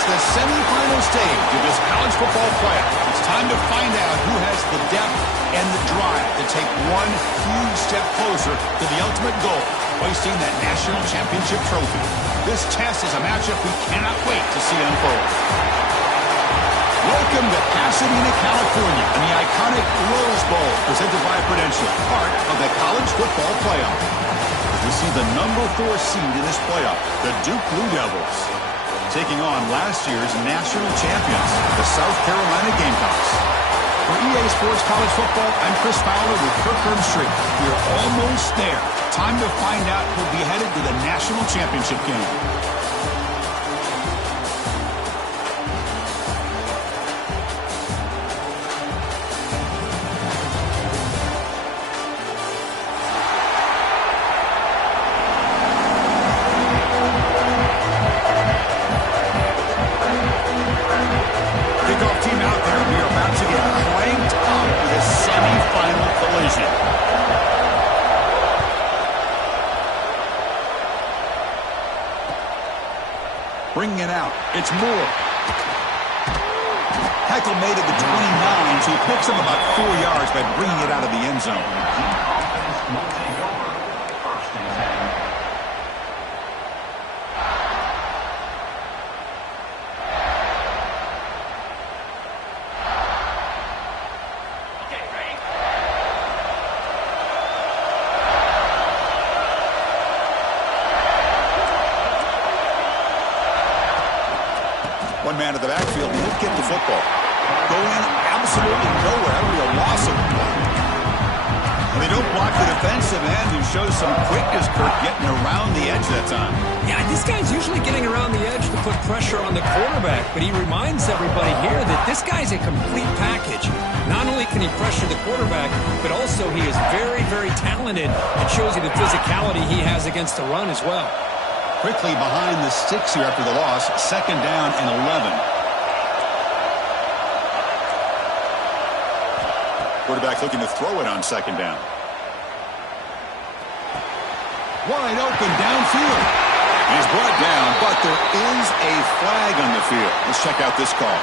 It's the semifinal stage of this college football playoff. It's time to find out who has the depth and the drive to take one huge step closer to the ultimate goal, hoisting that national championship trophy. This test is a matchup we cannot wait to see unfold. Welcome to Pasadena, California, and the iconic Rose Bowl, presented by Prudential, part of the college football playoff. We see the number 4 seed in this playoff, the Duke Blue Devils, taking on last year's national champions, the South Carolina Gamecocks. For EA Sports College Football, I'm Chris Fowler with Kirk Herbstreit. We're almost there. Time to find out who'll be headed to the national championship game. Bringing it out. It's Moore. Heckle made it to 29, so he picks up about 4 yards by bringing it out of the end zone. One man in the backfield, he'll get the football. Going absolutely nowhere. That'll be a loss of one. And they don't block the defensive end, who shows some quickness, Kirk, getting around the edge that time. Yeah, this guy's usually getting around the edge to put pressure on the quarterback, but he reminds everybody here that this guy's a complete package. Not only can he pressure the quarterback, but also he is very, very talented and shows you the physicality he has against the run as well. Quickly behind the sticks here after the loss. 2nd down and 11. Quarterback looking to throw it on 2nd down. Wide open downfield. He's brought down, but there is a flag on the field. Let's check out this call.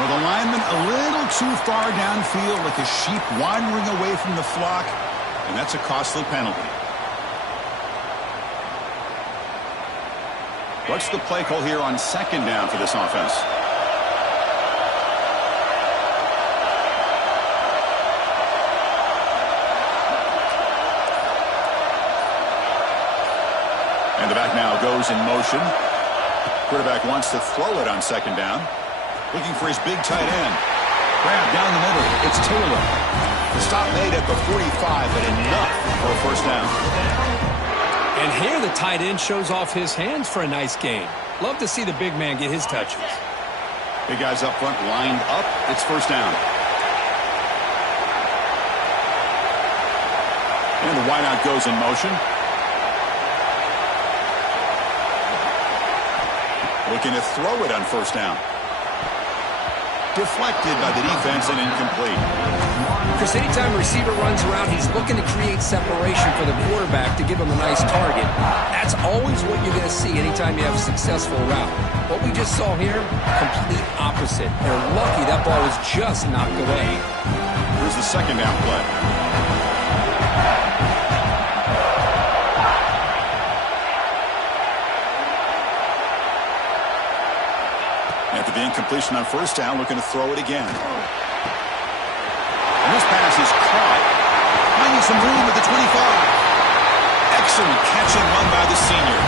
Well, the lineman a little too far downfield, like a sheep wandering away from the flock, and that's a costly penalty. What's the play call here on 2nd down for this offense? And the back now goes in motion. Quarterback wants to throw it on 2nd down. Looking for his big tight end. Grab down the middle. It's Taylor. The stop made at the 45, but enough for a 1st down. And here the tight end shows off his hands for a nice gain. Love to see the big man get his touches. Big guys up front lined up. It's 1st down. And the wideout goes in motion. Looking to throw it on 1st down. Deflected by the defense and incomplete. Chris, anytime a receiver runs around, he's looking to create separation for the quarterback to give him a nice target. That's always what you're going to see anytime you have a successful route. What we just saw here, complete opposite. They're lucky that ball was just knocked away. Here's the 2nd down play. After the incompletion on 1st down, looking to throw it again. And this pass is caught. Finding some room at the 25. Excellent catch and run by the senior.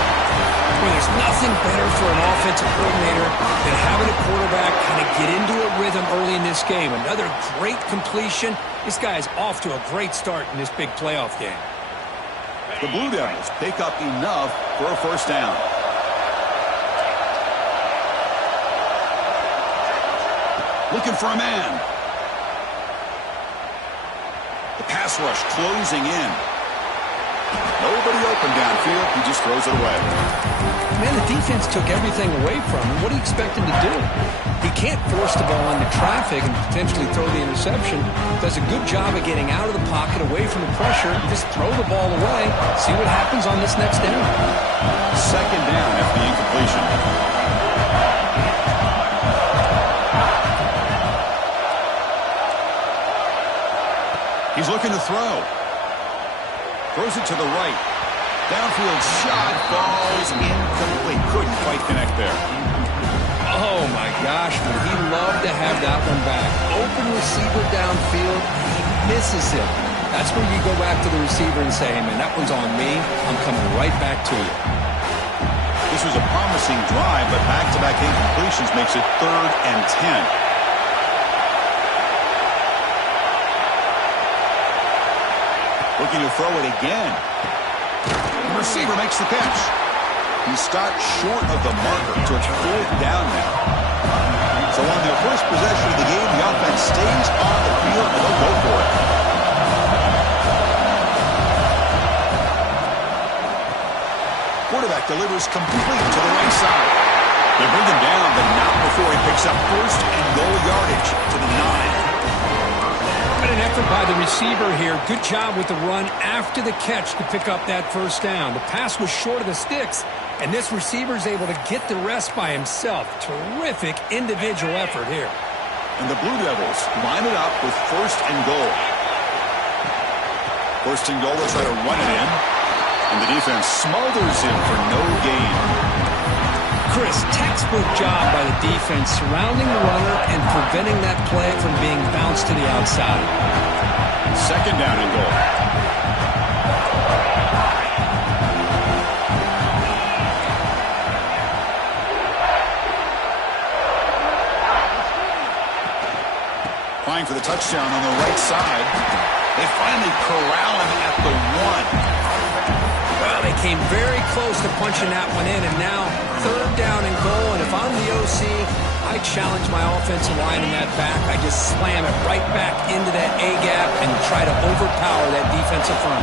Well, there's nothing better for an offensive coordinator than having a quarterback kind of get into a rhythm early in this game. Another great completion. This guy is off to a great start in this big playoff game. The Blue Devils pick up enough for a 1st down. Looking for a man. The pass rush closing in. Nobody open downfield. He just throws it away. Man, the defense took everything away from him. What do you expect him to do? He can't force the ball into traffic and potentially throw the interception. Does a good job of getting out of the pocket, away from the pressure, and just throw the ball away. See what happens on this next down. 2nd down after the incompletion. He's looking to throw. Throws it to the right. Downfield shot falls incomplete. Couldn't quite connect there. Oh, my gosh, would he love to have that one back. Open receiver downfield, he misses him. That's where you go back to the receiver and say, hey, man, that one's on me. I'm coming right back to you. This was a promising drive, but back-to-back incompletions makes it 3rd and 10. Looking to throw it again. The receiver makes the catch. He stopped short of the marker, so it's 4th down now. So on their first possession of the game, the offense stays on the field, and they'll go for it. Quarterback delivers complete to the right side. They bring him down, but not before he picks up 1st and goal yardage to the 9. What an effort by the receiver here. Good job with the run after the catch to pick up that 1st down. The pass was short of the sticks, and this receiver is able to get the rest by himself. Terrific individual effort here. And the Blue Devils line it up with 1st and goal. 1st and goal, they'll try to run it in. And the defense smothers him for no gain. Chris, textbook job by the defense surrounding the runner and preventing that play from being bounced to the outside. 2nd down and goal. Flying for the touchdown on the right side. They finally corral him at the 1. Well, they came very close to punching that one in, and now 3rd down and goal. And if I'm the OC, I challenge my offensive line in that back. I just slam it right back into that A-gap and try to overpower that defensive front.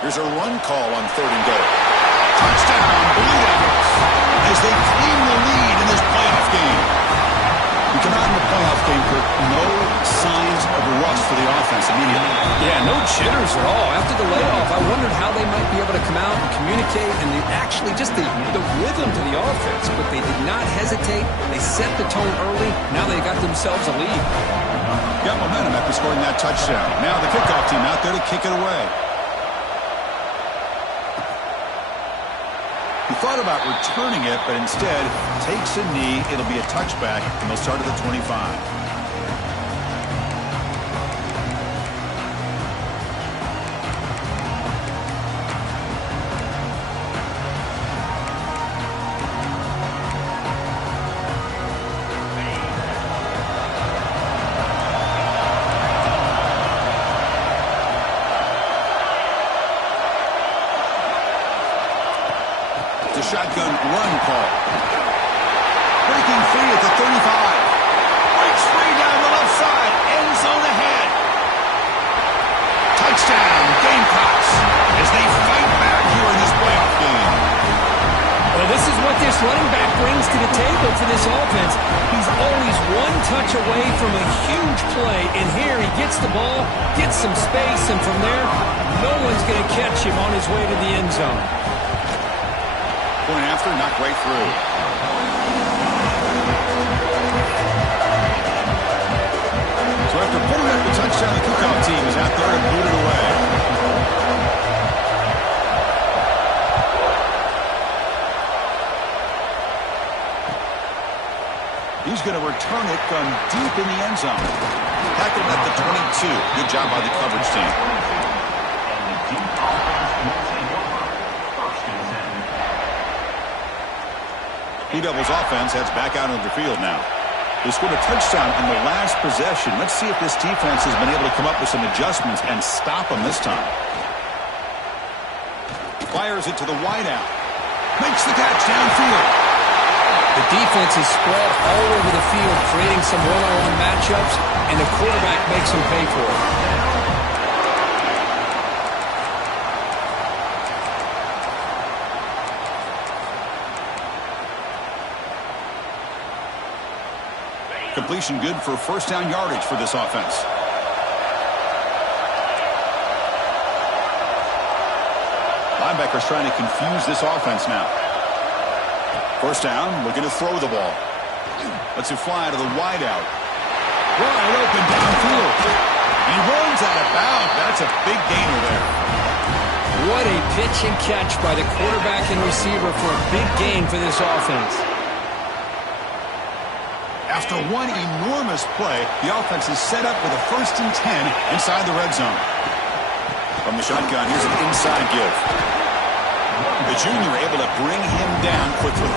Here's a run call on 3rd and goal. Touchdown, Blue Devils, as they claim the lead in this playoff game. You come out in the playoff game, Kirk, no signs of rust for the offense immediately. Yeah, no jitters at all. After the layoff, I wondered how they might be able to come out and communicate and actually just the rhythm to the offense. But they did not hesitate. They set the tone early. Now they got themselves a lead. Got momentum after scoring that touchdown. Now the kickoff team out there to kick it away. He thought about returning it, but instead takes a knee. It'll be a touchback, and they'll start at the 25. Shotgun run call. Breaking free at the 35. Breaks free down the left side. End zone ahead. Touchdown, Gamecocks, as they fight back here in this playoff game. Well, this is what this running back brings to the table for this offense. He's always one touch away from a huge play, and here he gets the ball, gets some space, and from there, no one's going to catch him on his way to the end zone. Point after, knocked right through. So after putting up the touchdown, the kickoff team is out there and boot it away. He's going to return it from deep in the end zone. Tackled at the 22. Good job by the coverage team. Blue Devils offense heads back out onto the field now. They scored a touchdown on the last possession. Let's see if this defense has been able to come up with some adjustments and stop them this time. Fires it to the wideout. Makes the catch downfield. The defense is spread all over the field, creating some one-on-one matchups, and the quarterback makes them pay for it. Completion good for 1st down yardage for this offense. Linebackers trying to confuse this offense now. First down, looking to throw the ball. Lets it fly to the wideout. Wide open downfield. He runs out of bounds. That's a big gainer there. What a pitch and catch by the quarterback and receiver for a big gain for this offense. After one enormous play, the offense is set up with a 1st and 10 inside the red zone. From the shotgun, here's an inside give. The junior able to bring him down quickly.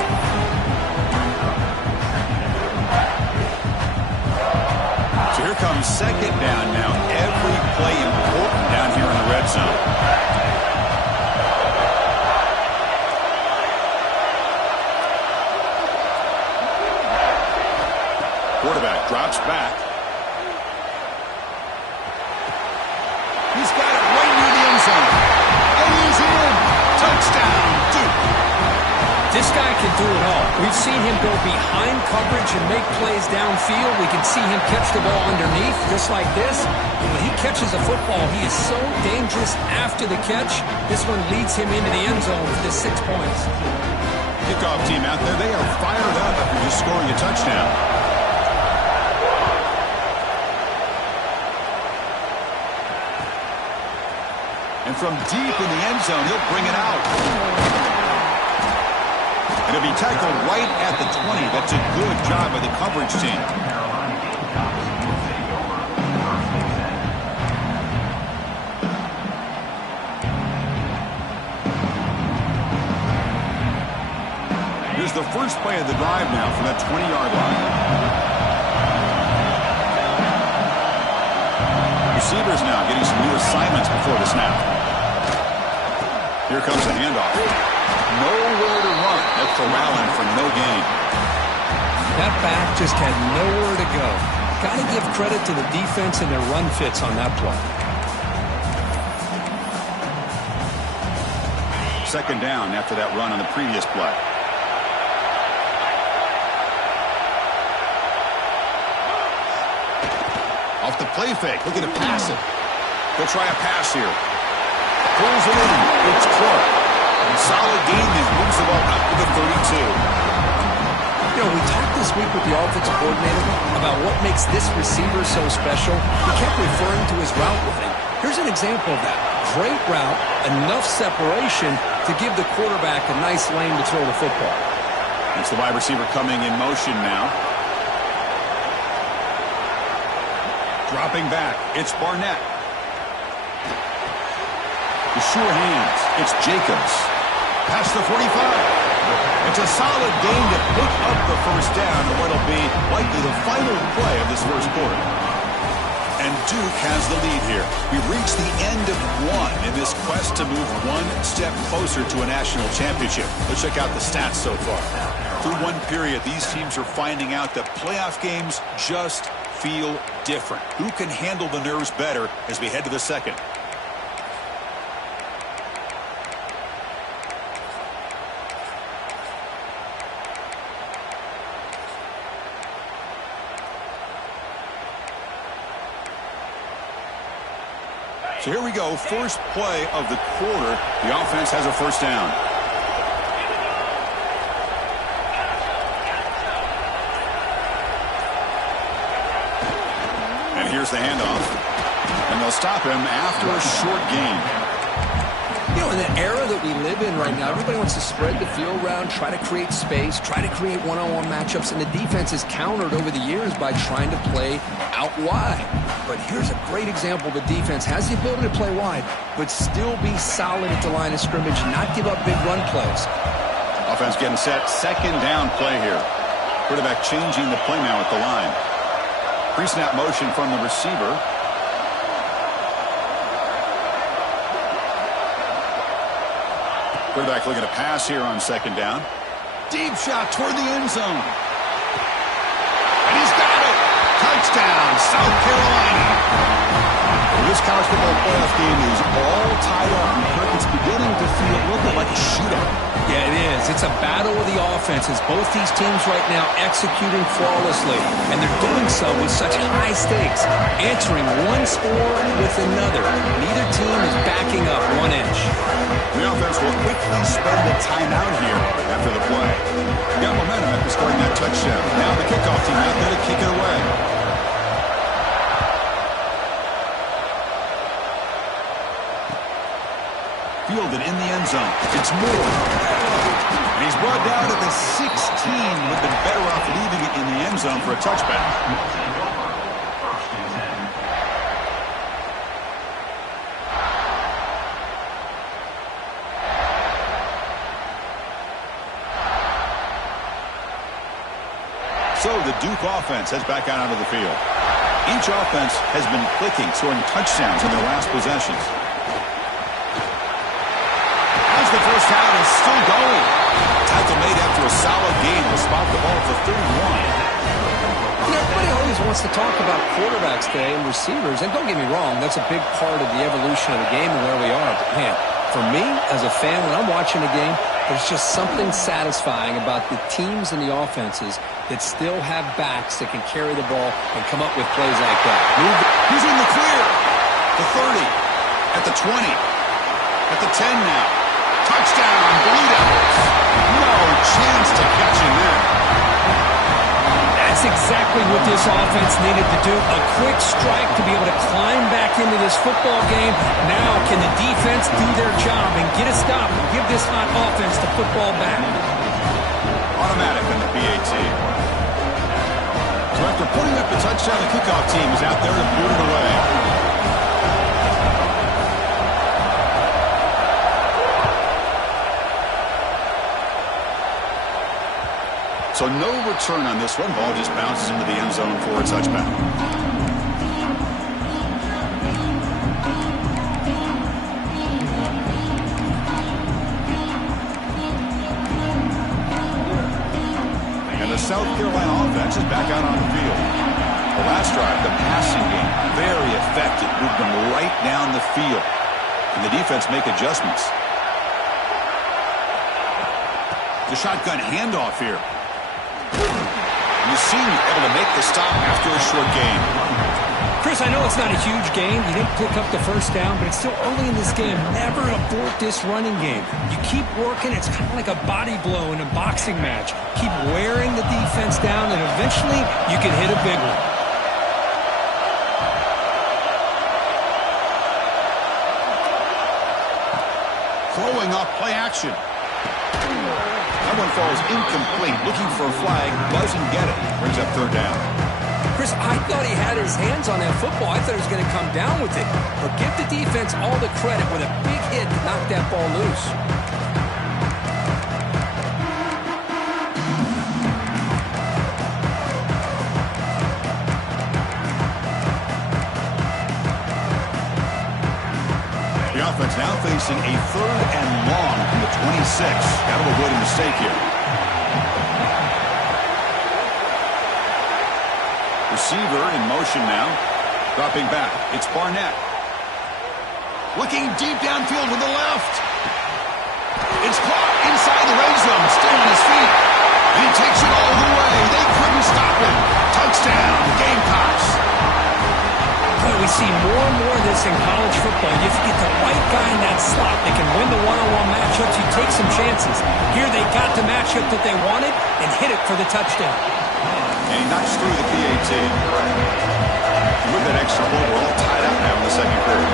So here comes 2nd down now. Every play important down here in the red zone. Quarterback drops back. He's got it right near the end zone. And he's in. Touchdown, Duke. This guy can do it all. We've seen him go behind coverage and make plays downfield. We can see him catch the ball underneath, just like this. And when he catches a football, he is so dangerous after the catch. This one leads him into the end zone for the 6 points. Kickoff team out there, they are fired up after just scoring a touchdown. And from deep in the end zone, he'll bring it out. And he'll be tackled right at the 20. That's a good job by the coverage team. Here's the first play of the drive now from that 20-yard line. Receivers now getting some new assignments before the snap. Here comes the handoff. Nowhere to run. That's corralling for no gain. That back just had nowhere to go. Got to give credit to the defense and their run fits on that play. 2nd down after that run on the previous play. Off the play fake, looking to pass it. He'll try a pass here. Pulls it in. It's Clark. Solid gain there. Moves the ball up to the 32. You know, we talked this week with the offensive coordinator about what makes this receiver so special. He kept referring to his route running. Here's an example of that. Great route, enough separation to give the quarterback a nice lane to throw the football. It's the wide receiver coming in motion now. Dropping back. It's Barnett. The sure hands. It's Jacobs. Past the 45. It's a solid gain to pick up the 1st down in what'll be likely the final play of this 1st quarter. And Duke has the lead here. We've reached the end of one in this quest to move one step closer to a national championship. Let's check out the stats so far. Through one period, these teams are finding out that playoff games just feel different. Who can handle the nerves better as we head to the 2nd? So here we go, first play of the quarter. The offense has a 1st down. And here's the handoff. And they'll stop him after a short gain. You know, in the era that we live in right now, everybody wants to spread the field around, try to create space, try to create one-on-one matchups, and the defense is countered over the years by trying to play out wide. But here's a great example. The defense has the ability to play wide, but still be solid at the line of scrimmage, not give up big run plays. Offense getting set, 2nd down play here. Quarterback changing the play now at the line. Pre-snap motion from the receiver. Quarterback looking to pass here on 2nd down. Deep shot toward the end zone. And he's got it. Touchdown, South Carolina. This college football playoff game is all tied up. It's beginning to feel a little bit like a shootout. Yeah, it is. It's a battle of the offenses. Both these teams right now executing flawlessly, and they're doing so with such high stakes, answering one score with another. Neither team is backing up 1 inch. The offense will quickly spend the timeout here after the play. kickoff team out there to kick it away. Fielded in the end zone. It's Moore. And he's brought down at the 16. Would have been better off leaving it in the end zone for a touchback. So the Duke offense heads back out onto the field. Each offense has been clicking, scoring touchdowns in their last possessions. As the first down is still going. Tackle made after a solid gain will spot the ball for 31. Everybody always wants to talk about quarterbacks today and receivers, and don't get me wrong, that's a big part of the evolution of the game and where we are. But man, for me, as a fan, when I'm watching a game, there's just something satisfying about the teams and the offenses that still have backs that can carry the ball and come up with plays like that. He's in the clear. The 30. At the 20. At the 10 now. Touchdown, Blue Devils. No chance to catch him there. That's exactly what this offense needed to do. A quick strike to be able to climb back into this football game. Now can the defense do their job and get a stop and give this hot offense the football back? Automatic on the PAT. So after putting up the touchdown, the kickoff team is out there to boot it away. So no return on this one. Ball just bounces into the end zone for a touchback. And the South Carolina offense is back out on the field. The last drive, the passing game, very effective. Moved them right down the field. And the defense make adjustments. The shotgun handoff here. Yasini able to make the stop after a short gain. Chris, I know it's not a huge gain. You didn't pick up the first down, but it's still early in this game. Never abort this running game. You keep working. It's kind of like a body blow in a boxing match. Keep wearing the defense down, and eventually you can hit a big one. Throwing off play action. That one falls incomplete. Looking for a flag. Doesn't get it. Brings up third down. Chris, I thought he had his hands on that football. I thought he was going to come down with it. But give the defense all the credit with a big hit to knock that ball loose. The offense now facing a third and long from the 26. Got to avoid a mistake here. Receiver in motion now. Dropping back. It's Barnett. Looking deep downfield with the left. It's caught inside the red zone. Still on his feet. And he takes it all the way. They couldn't stop him. Touchdown, Gamecocks. Boy, we see more and more of this in college football. If you get the right guy in that slot, they can win the one-on-one matchups. You take some chances. Here they got the matchup that they wanted and hit it for the touchdown. And he knocks through the PAT. With that extra point, we're all tied up now in the second quarter.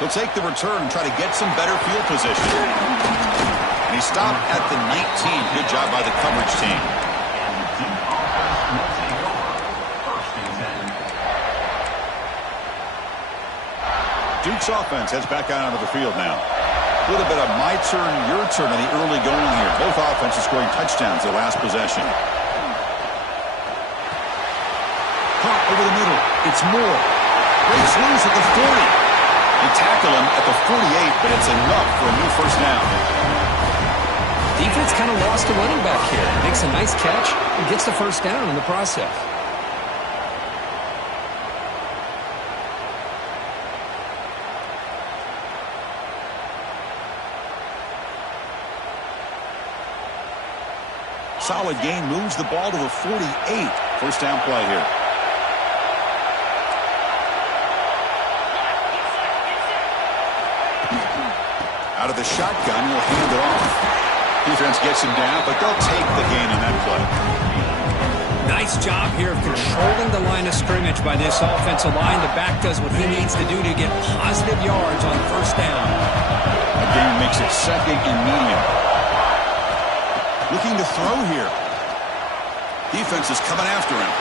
He'll take the return and try to get some better field position. And he stopped at the 19. Good job by the coverage team. Duke's offense heads back out onto the field now. A little bit of my turn, your turn in the early going here. Both offenses scoring touchdowns their last possession. Caught over the middle. It's Moore. Breaks loose at the 40. They tackle him at the 48, but it's enough for a new first down. Defense kind of lost a running back here. Makes a nice catch and gets the first down in the process. Solid gain, moves the ball to the 48. First down play here. Out of the shotgun, he'll hand it off. Defense gets him down, but they'll take the gain on that play. Nice job here of controlling the line of scrimmage by this offensive line. The back does what he needs to do to get positive yards on first down. A gain makes it second and medium. Looking to throw here. Defense is coming after him.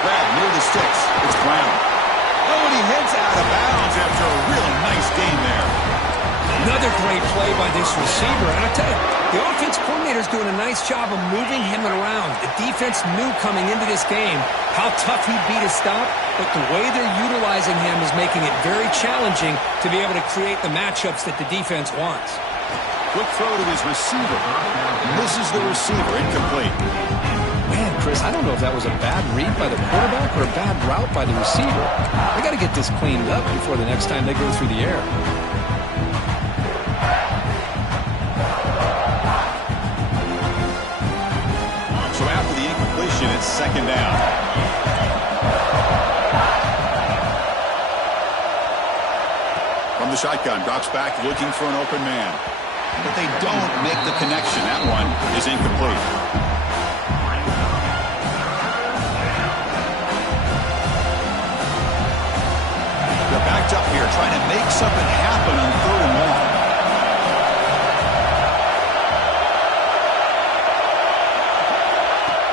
Grab near the sticks. It's Brown. Oh, and he heads out of bounds after a really nice gain there. Another great play by this receiver. And I tell you, the offense coordinator's doing a nice job of moving him around. The defense knew coming into this game how tough he'd be to stop, but the way they're utilizing him is making it very challenging to be able to create the matchups that the defense wants. Quick throw to his receiver. Misses the receiver. Incomplete. Man, Chris, I don't know if that was a bad read by the quarterback or a bad route by the receiver. They got to get this cleaned up before the next time they go through the air. So after the incompletion, it's second down. From the shotgun, drops back looking for an open man. But they don't make the connection. That one is incomplete. They're backed up here trying to make something happen on third and long.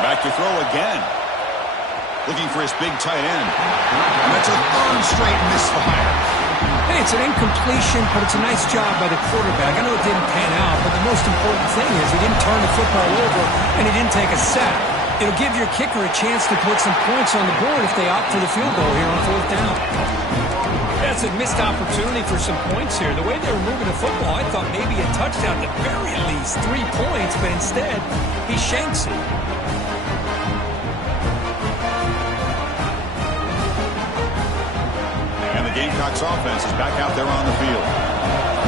Back to throw again. Looking for his big tight end. And that's a third straight misfire. Hey, it's an incompletion, but it's a nice job by the quarterback. I know it didn't pan out, but the most important thing is he didn't turn the football over and he didn't take a sack. It'll give your kicker a chance to put some points on the board if they opt for the field goal here on fourth down. That's a missed opportunity for some points here. The way they were moving the football, I thought maybe a touchdown, at the very least 3 points, but instead he shanks it. Gamecocks offense is back out there on the field.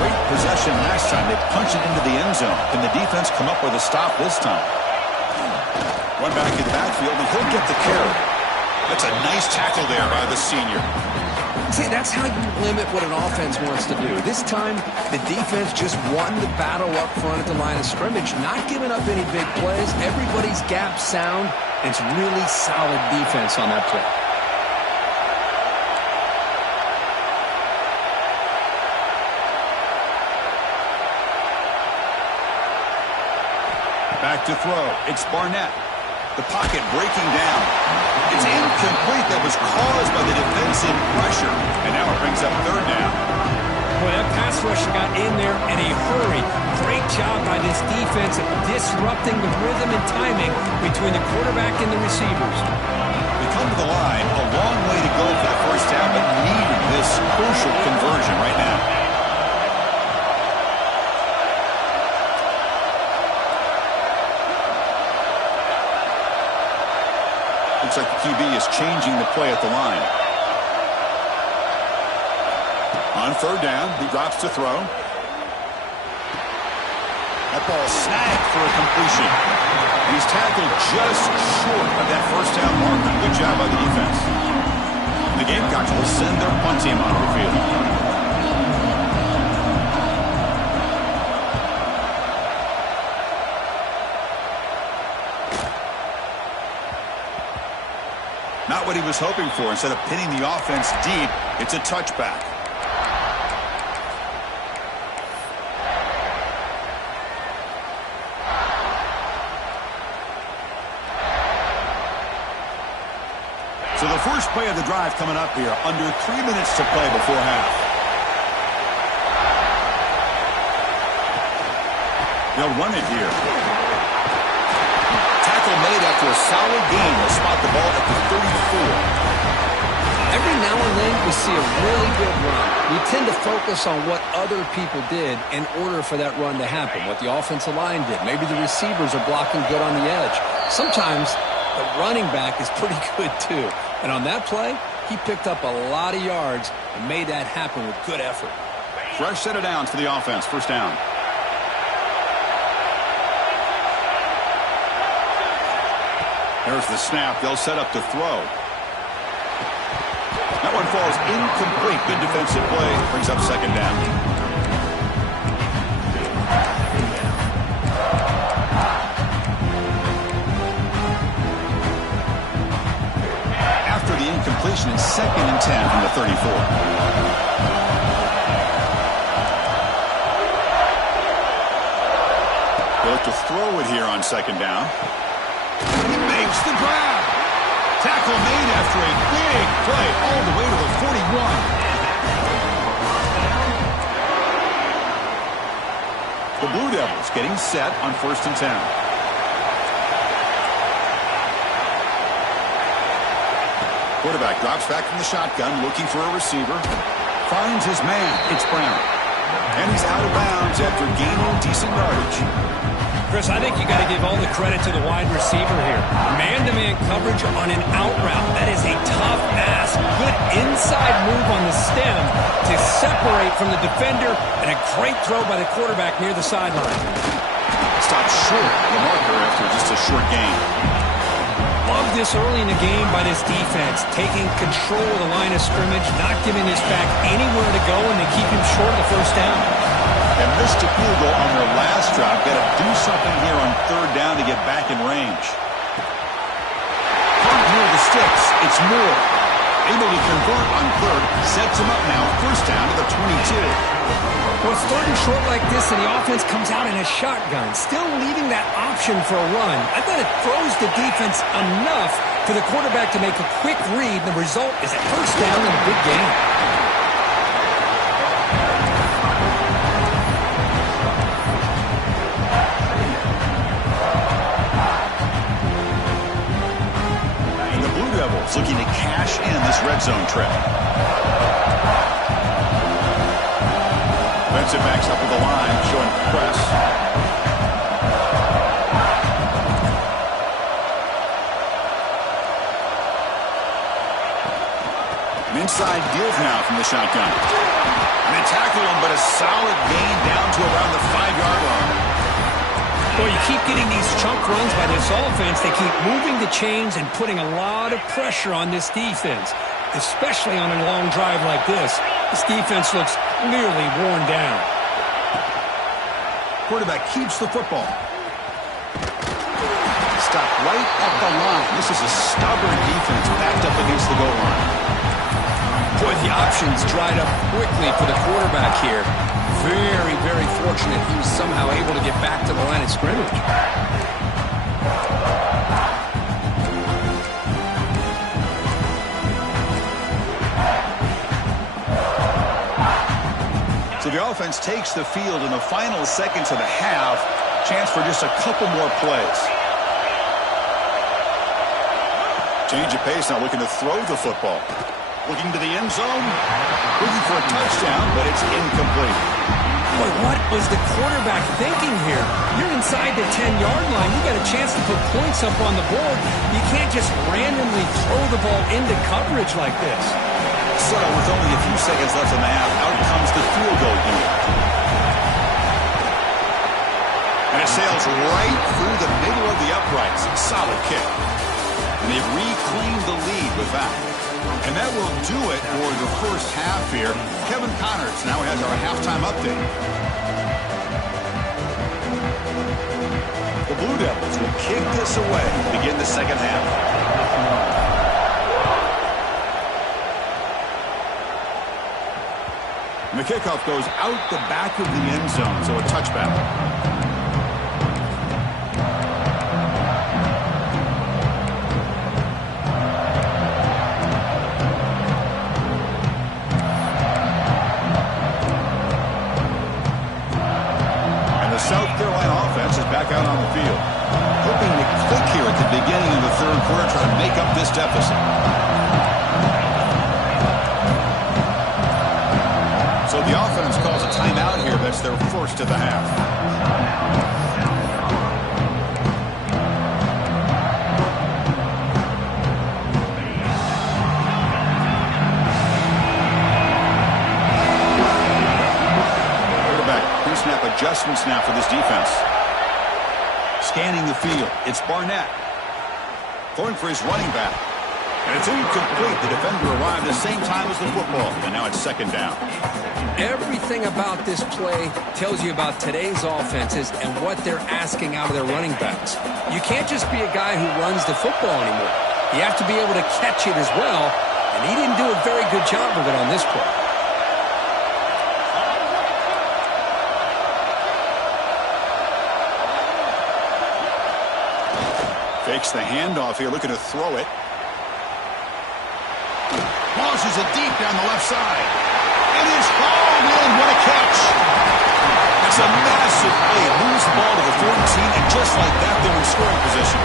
Great possession last time. They punch it into the end zone. Can the defense come up with a stop this time? Run back in the backfield, and he'll get the carry. That's a nice tackle there by the senior. See, that's how you limit what an offense wants to do. This time, the defense just won the battle up front at the line of scrimmage, not giving up any big plays. Everybody's gap sound. It's really solid defense on that play. Back to throw. It's Barnett. The pocket breaking down. It's incomplete. That was caused by the defensive pressure. And now it brings up third down. Boy, that pass rush got in there in a hurry. Great job by this defense of disrupting the rhythm and timing between the quarterback and the receivers. They come to the line. A long way to go for the first down, but needed this crucial conversion right now. Looks like the QB is changing the play at the line. On third down, he drops to throw. That ball snagged for a completion. And he's tackled just short of that first down marker. Good job by the defense. The Gamecocks will send their punt team onto the field. Not what he was hoping for. Instead of pinning the offense deep, it's a touchback. So the first play of the drive coming up here. Under 3 minutes to play before half. They'll run it here. Tackle made after a solid gain. They'll spot the ball at the 34. Every now and then we see a really good run. We tend to focus on what other people did in order for that run to happen, what the offensive line did. Maybe the receivers are blocking good on the edge. Sometimes the running back is pretty good too. And on that play, he picked up a lot of yards and made that happen with good effort. Fresh set of downs for the offense. First down. There's the snap. They'll set up to throw. That one falls incomplete. Good defensive play. Brings up second down. completion. It's 2nd and 10 from the 34. They look to throw it here on 2nd down. He makes the grab. Tackle made after a big play all the way to the 41. The Blue Devils getting set on 1st and 10. Quarterback drops back from the shotgun, looking for a receiver. Finds his man. It's Brown. And he's out of bounds after gaining decent yardage. Chris, I think you got to give all the credit to the wide receiver here. Man-to-man coverage on an out route. That is a tough ask. Good inside move on the stem to separate from the defender, and a great throw by the quarterback near the sideline. Stopped short of the marker after just a short gain. Love this early in the game by this defense, taking control of the line of scrimmage, not giving this back anywhere to go, and they keep him short of the 1st down. And missed a field goal on their last drive. Got to do something here on 3rd down to get back in range. Caught near the sticks. It's Moore. Able to convert on 3rd. Sets him up now. 1st down to the 22. Well, starting short like this and the offense comes out in a shotgun, still leaving that option for a run. I thought it throws the defense enough for the quarterback to make a quick read. The result is a 1st down and a big gain. Looking to cash in this red zone trip. Benson backs up with the line, showing press. An inside deals now from the shotgun. And they tackle him, but a solid gain down to around the 5-yard line. Well, you keep getting these chunk runs by this offense. They keep moving the chains and putting a lot of pressure on this defense, especially on a long drive like this. This defense looks clearly worn down. Quarterback keeps the football. Stop right at the line. This is a stubborn defense backed up against the goal line. Boy, the options dried up quickly for the quarterback here. Very, very fortunate he was somehow able to get back to the line of scrimmage. So the offense takes the field in the final seconds of the half. Chance for just a couple more plays. Change of pace now, looking to throw the football. Looking to the end zone. Looking for a touchdown, but it's incomplete. Boy, what was the quarterback thinking here? You're inside the 10-yard line. You got a chance to put points up on the board. You can't just randomly throw the ball into coverage like this. So, with only a few seconds left in the half, out comes the field goal unit. And it sails right through the middle of the uprights. Solid kick. And they've reclaimed the lead with that. And that will do it for the first half here. Kevin Connors now has our halftime update. The Blue Devils will kick this away to begin the second half. And the kickoff goes out the back of the end zone, so a touchback. South Carolina offense is back out on the field. Hoping to click here at the beginning of the 3rd quarter, try to make up this deficit. So the offense calls a timeout here. That's their first of the half. Adjustments now for this defense. Scanning the field. It's Barnett. Going for his running back. And it's incomplete. The defender arrived at the same time as the football. And now it's 2nd down. Everything about this play tells you about today's offenses and what they're asking out of their running backs. You can't just be a guy who runs the football anymore. You have to be able to catch it as well. And he didn't do a very good job of it on this play. Fakes the handoff here, looking to throw it. Launches it deep down the left side. It is hauled in. What a catch. That's a massive play. Moves the ball to the 14, and just like that, they're in scoring position.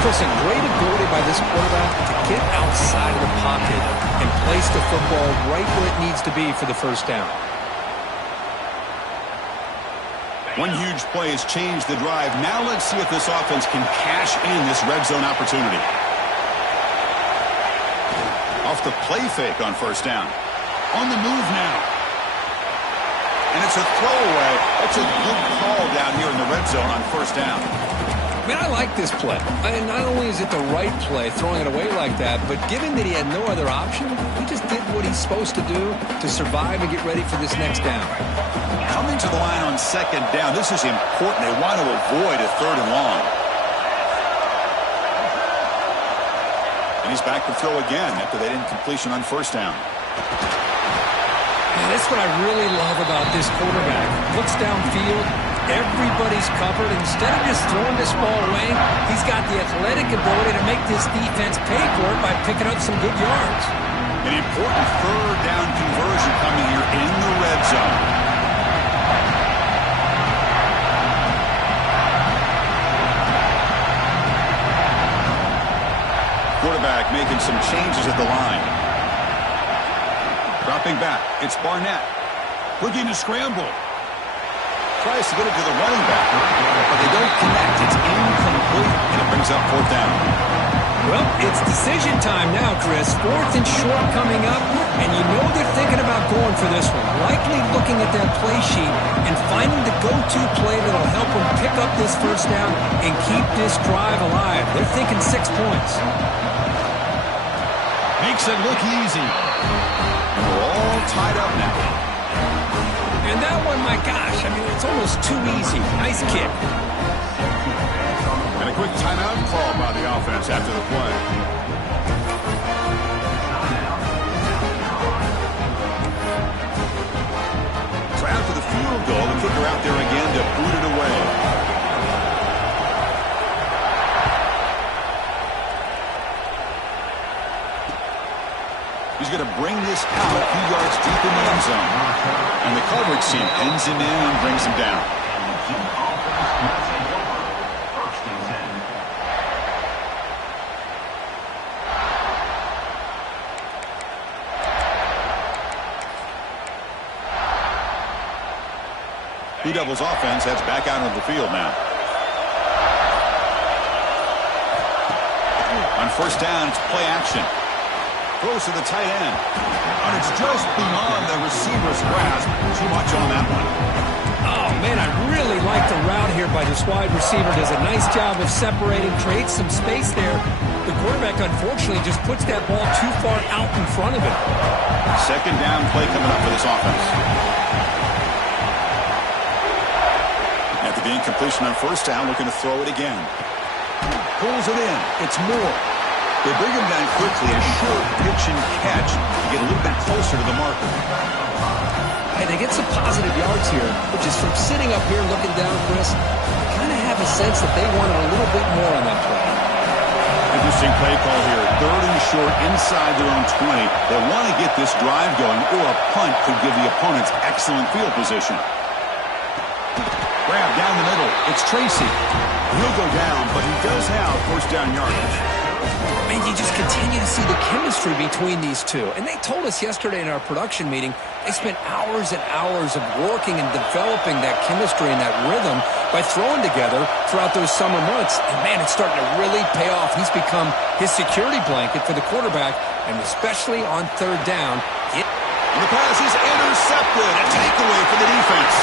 Chris, a great ability by this quarterback to get outside of the pocket and place the football right where it needs to be for the first down. One huge play has changed the drive. Now let's see if this offense can cash in this red zone opportunity. Off the play fake on first down. On the move now. And it's a throwaway. That's a good call down here in the red zone on first down. Man, I like this play. And not only is it the right play, throwing it away like that, but given that he had no other option, he just did what he's supposed to do to survive and get ready for this next down. Coming to the line on second down, this is important. They want to avoid a third and long. And he's back to throw again after that incompletion on first down. Man, that's what I really love about this quarterback. Looks downfield, everybody's covered. Instead of just throwing this ball away, he's got the athletic ability to make this defense pay for it by picking up some good yards. An important third down conversion coming here in the red zone. Quarterback making some changes at the line. Dropping back, it's Barnett. Looking to scramble. Tries to get it to the running back, but they don't connect. It's incomplete, and it brings up fourth down. Well, it's decision time now, Chris. Fourth and short coming up, and you know they're thinking about going for this one. Likely looking at that play sheet and finding the go-to play that'll help them pick up this first down and keep this drive alive. They're thinking 6 points. Makes it look easy. And we're all tied up now. And that one, my gosh, I mean, it's almost too easy. Nice kick. And a quick timeout call by the offense after the play. So after the field goal, the kicker out there again to boot it away. He's going to bring this out a few yards deep in the end zone. And the coverage team pins him in and brings him down. Blue Devils offense heads back out onto the field now. On first down, it's play action. Throws to the tight end. And it's just beyond the receiver's grasp. Too much on that one. Oh, man, I really like the route here by this wide receiver. Does a nice job of separating, creates some space there. The quarterback, unfortunately, just puts that ball too far out in front of him. Second down play coming up for this offense. After the incompletion on first down, looking to throw it again. Pulls it in. It's Moore. They bring him down quickly, a short pitch and catch to get a little bit closer to the marker. Hey, they get some positive yards here, but just from sitting up here looking down, Chris, I kind of have a sense that they wanted a little bit more on that play. Interesting play call here. Third and short inside their own 20. They want to get this drive going, or a punt could give the opponents excellent field position. Grab down the middle. It's Tracy. He'll go down, but he does have first down yardage. Man, you just continue to see the chemistry between these two. And they told us yesterday in our production meeting, they spent hours and hours of working and developing that chemistry and that rhythm by throwing together throughout those summer months. And, man, it's starting to really pay off. He's become his security blanket for the quarterback, and especially on third down. And the pass is intercepted. A takeaway for the defense.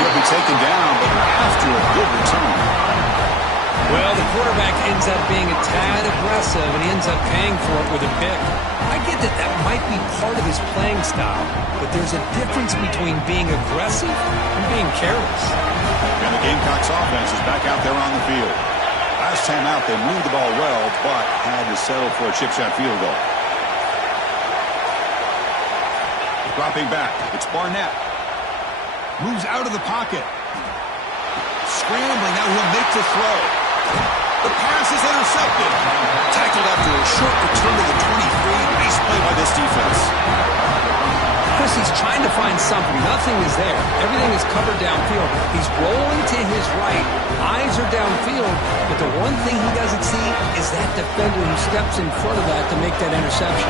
He'll be taken down, but after a good return. Well, the quarterback ends up being a tad aggressive, and he ends up paying for it with a pick. I get that that might be part of his playing style, but there's a difference between being aggressive and being careless. And the Gamecocks offense is back out there on the field. Last first time out, they moved the ball well, but had to settle for a chip shot field goal. Dropping back, it's Barnett. Moves out of the pocket. Scrambling, now he'll make the throw. The pass is intercepted. Tackled after a short return to the 23. Nice play by this defense. Chris, he's trying to find something. Nothing is there. Everything is covered downfield. He's rolling to his right. Eyes are downfield. But the one thing he doesn't see is that defender who steps in front of that to make that interception.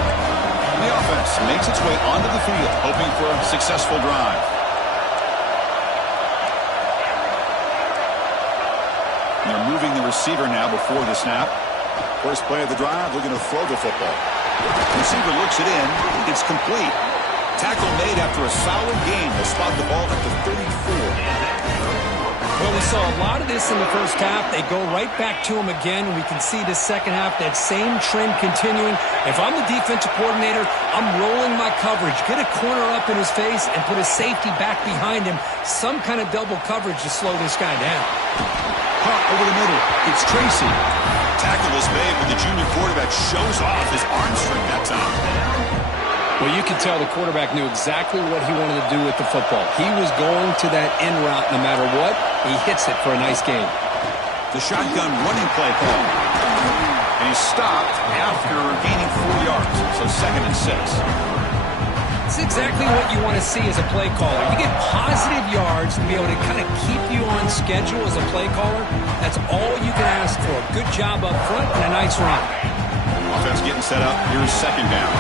The offense makes its way onto the field, hoping for a successful drive. They're moving the receiver now before the snap. First play of the drive, looking to throw the football. Receiver looks it in. It's complete. Tackle made after a solid game. They'll spot the ball at the 34. Well, we saw a lot of this in the first half. They go right back to him again, and we can see the second half, that same trend continuing. If I'm the defensive coordinator, I'm rolling my coverage. Get a corner up in his face and put a safety back behind him. Some kind of double coverage to slow this guy down. Caught over the middle. It's Tracy. Tackle is made, but the junior quarterback shows off his arm strength that time. Well, you can tell the quarterback knew exactly what he wanted to do with the football. He was going to that in route no matter what. He hits it for a nice game. The shotgun running play call. And he's stopped after gaining 4 yards. So 2nd and 6. It's exactly what you want to see as a play caller. You get positive yards to be able to kind of keep you on schedule as a play caller. That's all you can ask for. Good job up front and a nice run. Offense getting set up. Here's 2nd down.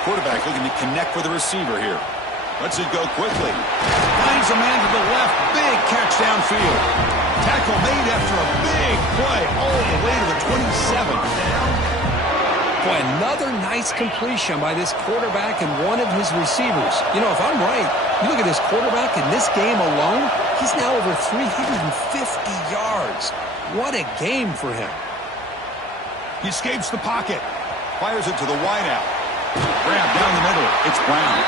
Quarterback looking to connect with the receiver here. Lets it go quickly. Finds a man to the left. Big catch downfield. Tackle made after a big play all the way to the 27. Boy, another nice completion by this quarterback and one of his receivers. You know, if I'm right, you look at this quarterback in this game alone, he's now over 350 yards. What a game for him. He escapes the pocket. Fires it to the wideout. Grab down the middle. It's Brown.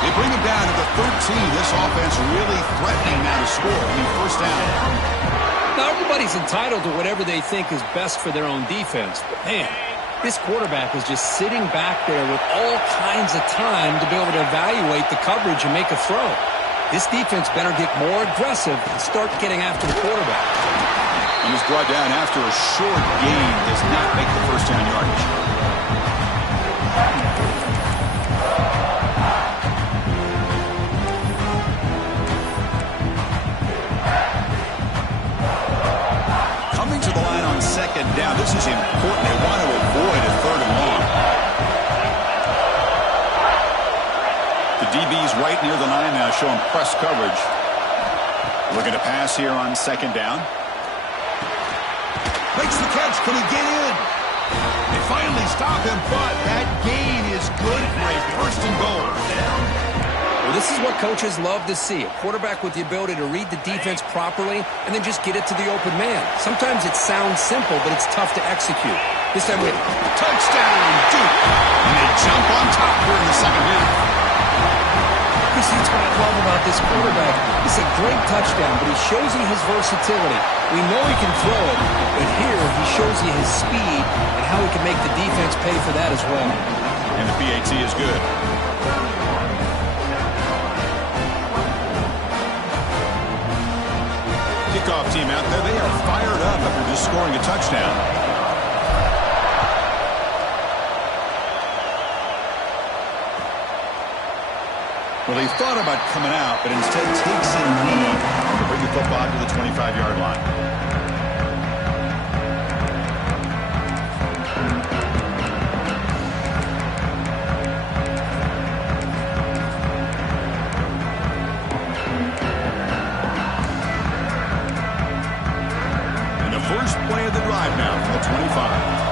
They bring him down to the 13. This offense really threatening now to score. First down. Now, everybody's entitled to whatever they think is best for their own defense. But, man, this quarterback is just sitting back there with all kinds of time to be able to evaluate the coverage and make a throw. This defense better get more aggressive and start getting after the quarterback. And he's brought down after a short gain. Does not make the first down yardage. To the line on 2nd down. This is important. They want to avoid a 3rd and long. The DB's right near the line now, showing press coverage. Looking to pass here on 2nd down. Makes the catch. Can he get in? They finally stop him, but that gain is good for a 1st and goal. Well, this is what coaches love to see. A quarterback with the ability to read the defense properly and then just get it to the open man. Sometimes it sounds simple, but it's tough to execute. This time we touchdown, Duke. And they jump on top here in the second half. That's what I love about this quarterback. It's a great touchdown, but he shows you his versatility. We know he can throw it, but here he shows you his speed and how he can make the defense pay for that as well. And the PAT is good. Kickoff team out there. They are fired up after just scoring a touchdown. Well, he thought about coming out, but instead takes a knee to bring the football to the 25-yard line. First play of the drive now from the 25.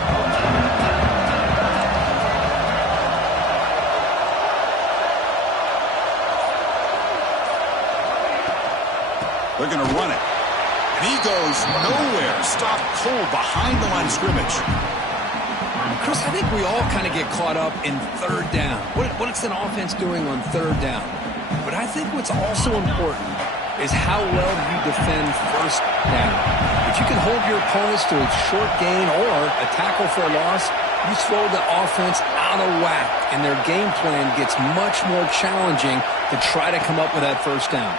They're going to run it. And he goes nowhere. Stopped cold behind the line of scrimmage. Chris, I think we all kind of get caught up in 3rd down. What's an offense doing on 3rd down? But I think what's also important is how well you defend first down. If you can hold your opponents to a short gain or a tackle for a loss, you throw the offense out of whack, and their game plan gets much more challenging to try to come up with that first down.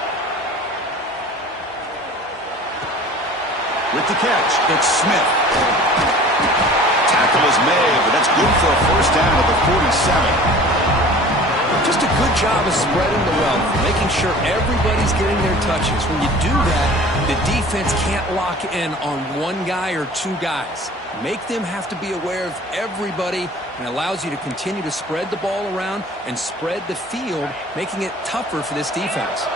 With the catch, it's Smith. Tackle is made, but that's good for a first down at the 47. Just a good job of spreading the wealth, making sure everybody's getting their touches. When you do that, the defense can't lock in on one guy or two guys. Make them have to be aware of everybody, and allows you to continue to spread the ball around and spread the field, making it tougher for this defense.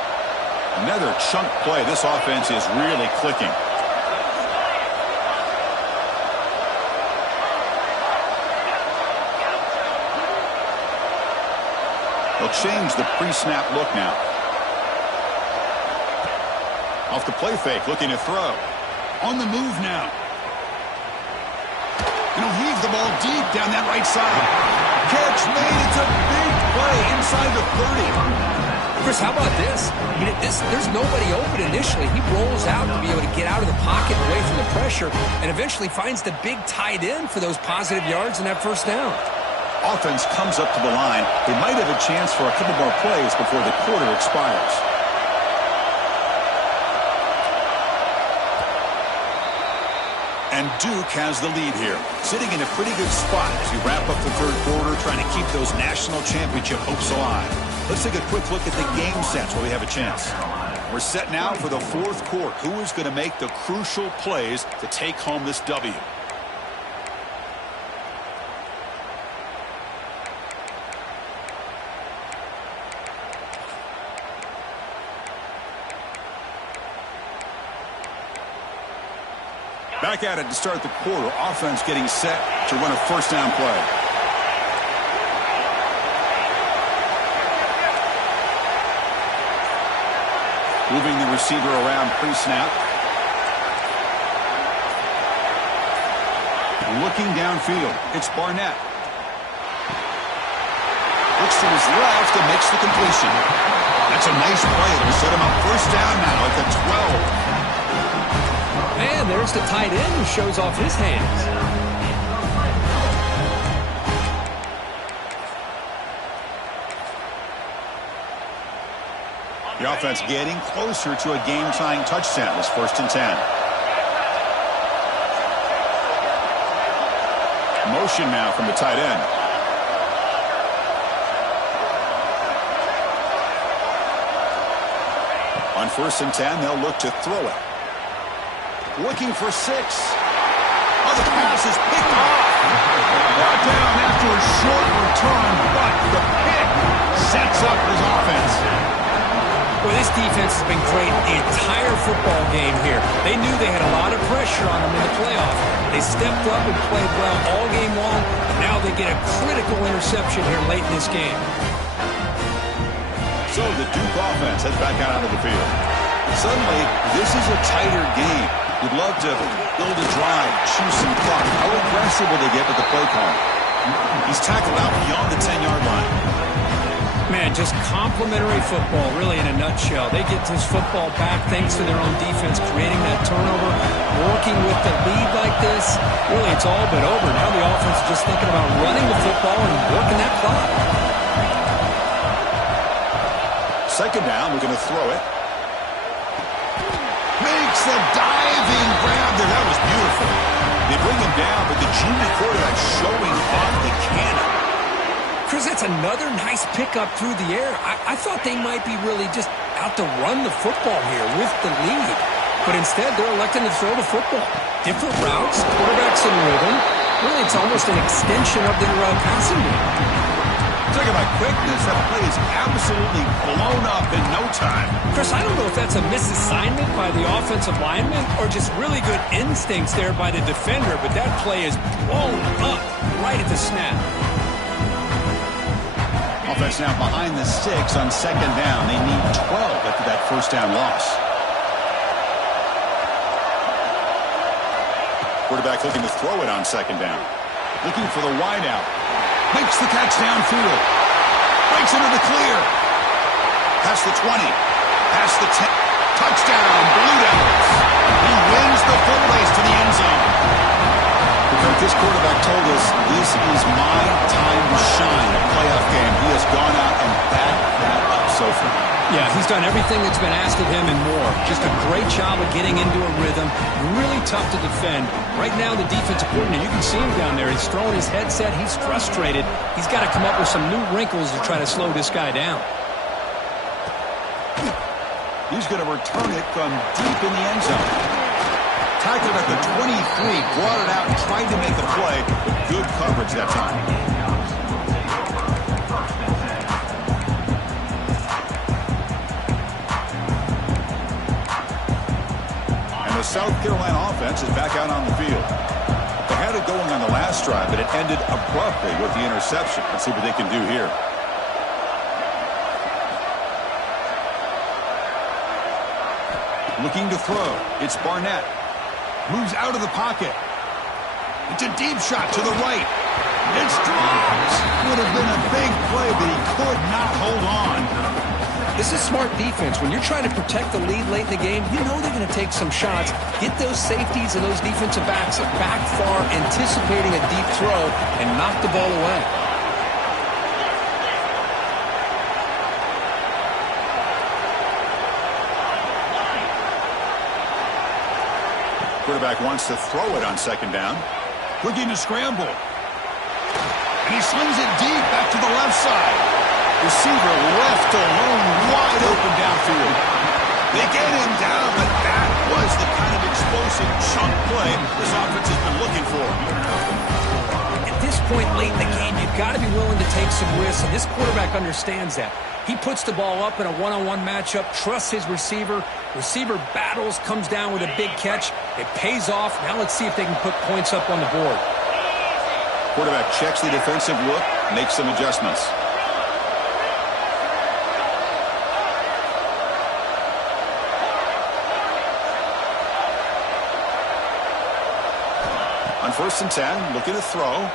Another chunk play. This offense is really clicking. They'll change the pre-snap look now. Off the play fake, looking to throw. On the move now. And he'll heave the ball deep down that right side. Catch made. It's a big play inside the 30. Chris, how about this? I mean, there's nobody open initially. He rolls out to be able to get out of the pocket away from the pressure and eventually finds the big tight end for those positive yards in that first down. Offense comes up to the line. They might have a chance for a couple more plays before the quarter expires. And Duke has the lead here, sitting in a pretty good spot as we wrap up the third quarter, trying to keep those national championship hopes alive. Let's take a quick look at the game sets while we have a chance. We're set now for the fourth quarter. Who is going to make the crucial plays to take home this W? Back at it to start the quarter. Offense getting set to run a first down play. Moving the receiver around pre-snap. Looking downfield. It's Barnett. Looks to his left and makes the completion. That's a nice play. It'll set him up first down now at the 12. And there's the tight end who shows off his hands. The offense getting closer to a game-tying touchdown. It's 1st and 10. Motion now from the tight end. On 1st and 10, they'll look to throw it. Looking for 6. Oh, the pass is picked off. Brought down after a short return, but the pick sets up his offense. Well, this defense has been great the entire football game here. They knew they had a lot of pressure on them in the playoff. They stepped up and played well all game long. Now they get a critical interception here late in this game. So the Duke offense heads back out onto the field. Suddenly, this is a tighter game. You'd love to build a drive, choose some clock. How aggressive will they get with the play call? He's tackled out beyond the 10-yard line. Man, just complimentary football, really, in a nutshell. They get this football back thanks to their own defense, creating that turnover, working with the lead like this. Really, it's all but over. Now the offense is just thinking about running the football and working that clock. 2nd down, we're going to throw it. Makes a diving grab there. That was beautiful. They bring him down, but the junior quarterback showing off the cannon. Chris, that's another nice pickup through the air. I thought they might be really just out to run the football here with the lead. But instead, they're electing to throw the football. Different routes, quarterbacks in rhythm. Really, it's almost an extension of their passing game. Talking about quickness, that play is absolutely blown up in no time. Chris, I don't know if that's a misassignment by the offensive lineman or just really good instincts there by the defender, but that play is blown up right at the snap. Offense now behind the 6 on 2nd down. They need 12 after that first down loss. Quarterback looking to throw it on 2nd down. Looking for the wideout. Makes the catch downfield. Breaks into the clear. Past the 20. Past the 10. Touchdown, Blue Devils. He wins the foot race to the end zone. Because this quarterback told us this is my time to shine, a playoff game. He has gone out and backed that up so far. Yeah, he's done everything that's been asked of him and more. Just a great job of getting into a rhythm. Really tough to defend. Right now, the defensive coordinator, you can see him down there. He's throwing his headset. He's frustrated. He's got to come up with some new wrinkles to try to slow this guy down. He's going to return it from deep in the end zone. Tackled at the 23, brought it out and tried to make the play, but good coverage that time. And the South Carolina offense is back out on the field. They had it going on the last drive, but it ended abruptly with the interception. Let's see what they can do here. Looking to throw. It's Barnett. Moves out of the pocket. It's a deep shot to the right. It's dropped. Would have been a big play, but he could not hold on. This is smart defense. When you're trying to protect the lead late in the game, you know they're going to take some shots. Get those safeties and those defensive backs back far, anticipating a deep throw, and knock the ball away. Quarterback wants to throw it on second down. Looking to scramble. And he slings it deep back to the left side. Receiver left alone, wide open downfield. They get him down, but that was the kind of explosive chunk play this offense has been looking for. At this point late in the game, you've got to be willing to take some risks, and this quarterback understands that. He puts the ball up in a one-on-one matchup, trusts his receiver. Receiver battles, comes down with a big catch. It pays off. Now let's see if they can put points up on the board. Quarterback checks the defensive look, makes some adjustments. On 1st and 10, looking to throw.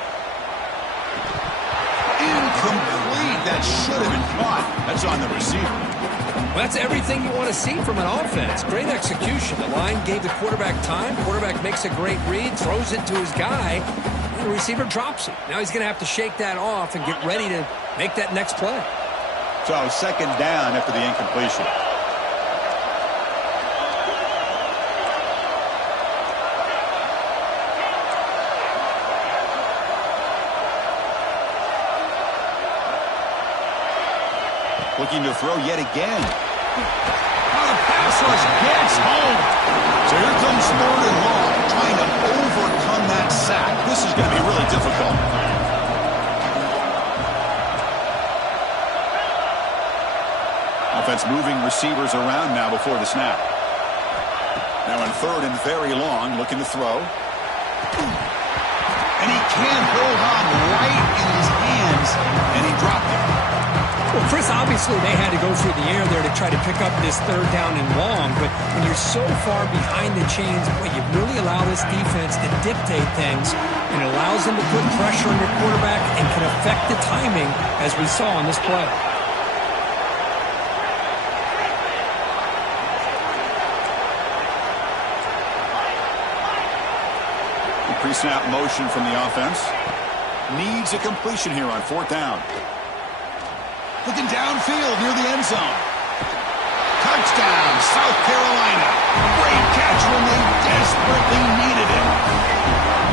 Incomplete. That should have been caught. That's on the receiver. Well, that's everything you want to see from an offense. Great execution. The line gave the quarterback time. Quarterback makes a great read, throws it to his guy, and the receiver drops it. Now he's going to have to shake that off and get ready to make that next play. So second down after the incompletion. Looking to throw yet again. Oh, the pass rush gets home. So here comes 3rd and long, trying to overcome that sack. This is going to be really difficult. Offense moving receivers around now before the snap. Now in 3rd and very long, looking to throw. And he can't hold on right in his hands, and he dropped it. Well, Chris, obviously they had to go through the air there to try to pick up this 3rd down and long, but when you're so far behind the chains, boy, you really allow this defense to dictate things, and it allows them to put pressure on your quarterback and can affect the timing, as we saw on this play. The pre-snap motion from the offense. Needs a completion here on 4th down. Looking downfield near the end zone. Touchdown, South Carolina. Great catch when they desperately needed it.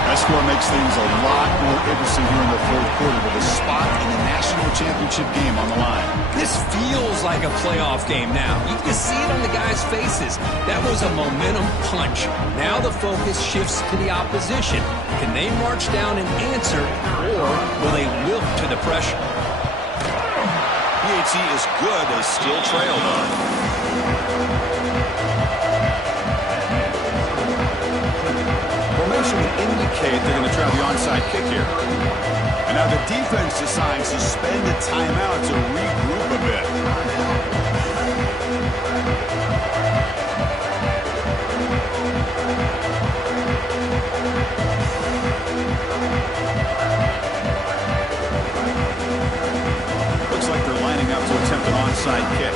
That score makes things a lot more interesting here in the 4th quarter with a spot in the national championship game on the line. This feels like a playoff game now. You can see it on the guys' faces. That was a momentum punch. Now the focus shifts to the opposition. Can they march down and answer, or will they wilt to the pressure? PAT is good. They still trail, though. Formation would indicate they're going to try the onside kick here. And now the defense decides to spend a timeout to regroup a bit. Looks like they're lining up to attempt an onside kick.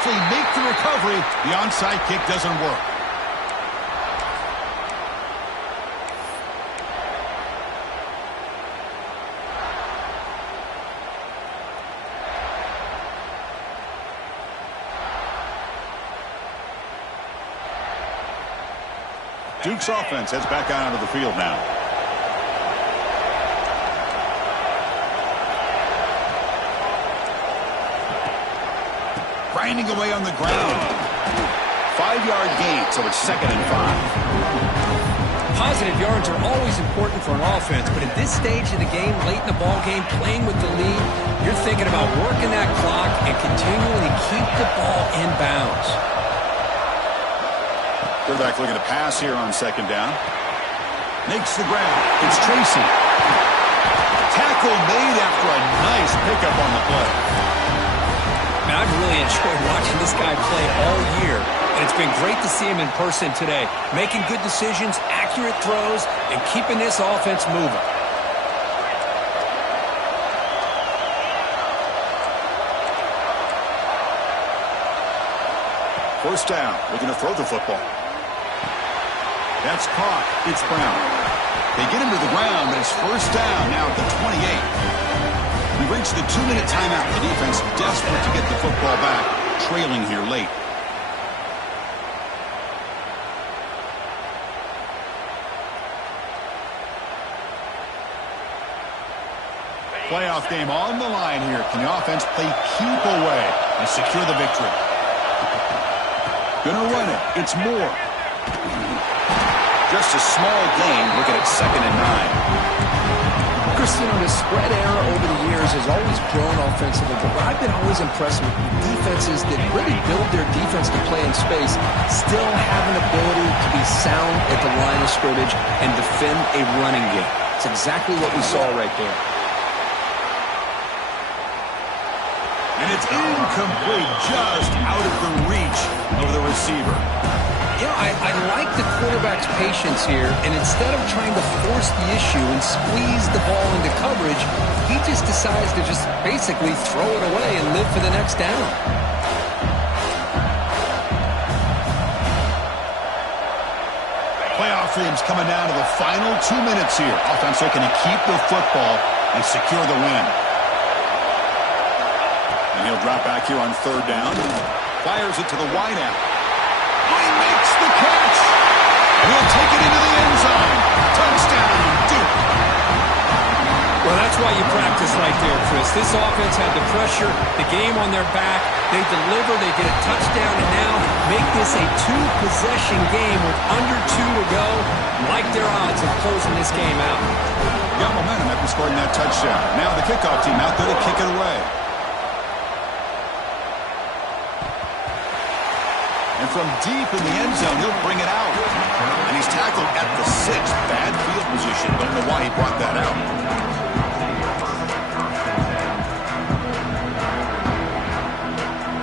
safely make the recovery. The onside kick doesn't work. Duke's offense heads back out onto the field now. Grinding away on the ground. 5-yard gain, so it's 2nd and 5. Positive yards are always important for an offense, but at this stage of the game, late in the ball game, playing with the lead, you're thinking about working that clock and continuing to keep the ball in bounds. Quarterback looking to pass here on 2nd down. Makes the grab. It's Tracy. Tackle made after a nice pickup on the play. Man, I've really enjoyed watching this guy play all year, and it's been great to see him in person today. Making good decisions, accurate throws, and keeping this offense moving. First down, looking to throw the football. That's caught. It's Brown. They get him to the ground, but it's first down now at the 28. We reached the 2-minute timeout. The defense desperate to get the football back, trailing here late. Playoff game on the line here. Can the offense play keep away and secure the victory? Gonna run it. It's Moore. Just a small gain, looking at 2nd and 9. Cristiano, the spread error over the years has always grown offensively, but I've been always impressed with defenses that really build their defense to play in space, still have an ability to be sound at the line of scrimmage and defend a running game. It's exactly what we saw right there. And it's incomplete, just out of the reach of the receiver. You know, I like the quarterback's patience here, and instead of trying to force the issue and squeeze the ball into coverage, he just decides to just basically throw it away and live for the next down. Playoff dreams coming down to the final 2 minutes here. Offense looking to keep the football and secure the win. And he'll drop back here on 3rd down. Fires it to the wideout. He makes the catch. He'll take it into the end zone. Touchdown, Duke. Well, that's why you practice right there, Chris. This offense had the pressure, the game on their back. They deliver, they get a touchdown, and now make this a 2-possession game with under 2 to go. Like their odds of closing this game out. Got momentum after scoring that touchdown. Now the kickoff team out there to kick it away. And from deep in the end zone, he'll bring it out. And he's tackled at the 6. Bad field position. Don't know why he brought that out.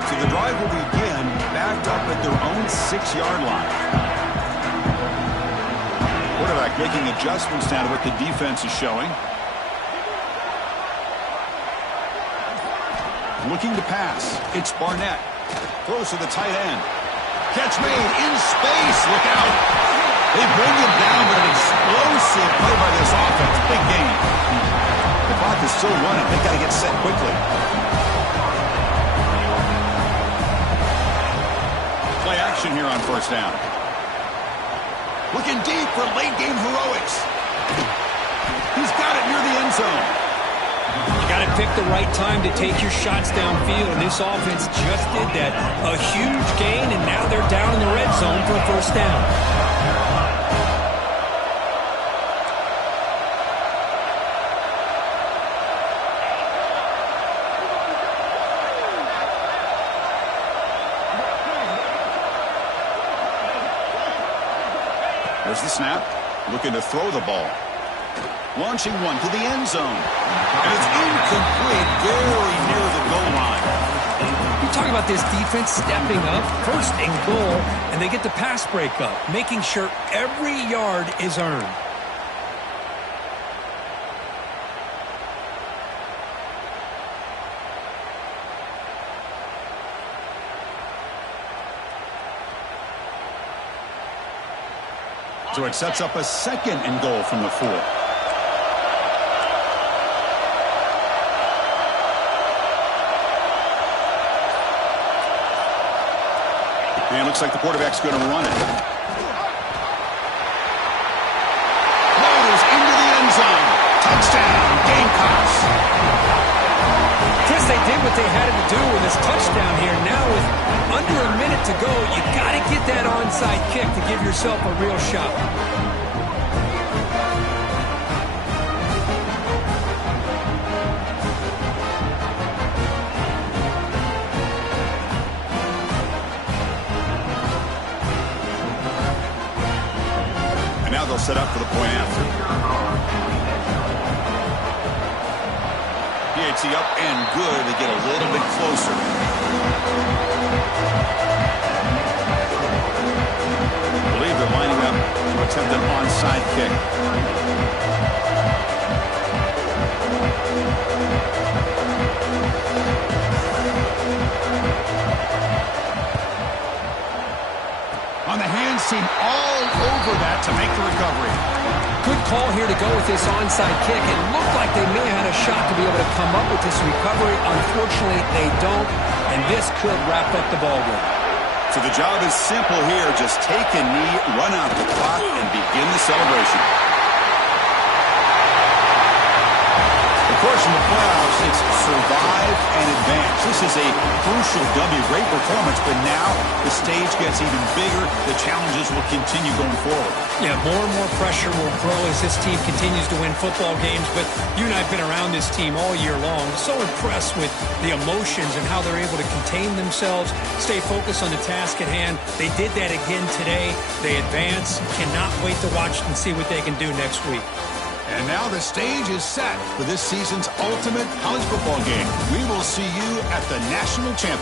So the drive will begin backed up at their own 6-yard line. Quarterback making adjustments now to what the defense is showing. Looking to pass. It's Barnett. Throws to the tight end. Catch made in space. Look out. They bring him down, but an explosive play by this offense. Big game. The clock is still running. They've got to get set quickly. Play action here on 1st down. Looking deep for late-game heroics. He's got it near the end zone. You got to pick the right time to take your shots downfield, and this offense just did that. A huge gain, and now they're down in the red zone for a 1st down. There's the snap. Looking to throw the ball. Launching one to the end zone. And it's incomplete, very near the goal line. You talk about this defense stepping up, 1st and goal, and they get the pass breakup, making sure every yard is earned. So it sets up a 2nd and goal from the 4. And it looks like the quarterback's going to run it. Rolls into the end zone. Touchdown, Gamecocks. Chris, they did what they had to do with this touchdown here. Now with under a minute to go, you got to get that onside kick to give yourself a real shot. And now they'll set up for the point after. PAT up and good. They get a little bit closer. I believe they're lining up to attempt an onside kick. On the hands team all over that to make the recovery. Good call here to go with this onside kick. It looked like they may have had a shot to be able to come up with this recovery. Unfortunately, they don't, and this could wrap up the ballgame. So the job is simple here. Just take a knee, run out the clock, and begin the celebration. Of course, in the playoffs, it's survive and advance. This is a crucial W. Great performance, but now the stage gets even bigger. The challenges will continue going forward. Yeah, more and more pressure will grow as this team continues to win football games. But you and I have been around this team all year long. So impressed with the emotions and how they're able to contain themselves, stay focused on the task at hand. They did that again today. They advance. Cannot wait to watch and see what they can do next week. And now the stage is set for this season's ultimate college football game. We will see you at the National Championship.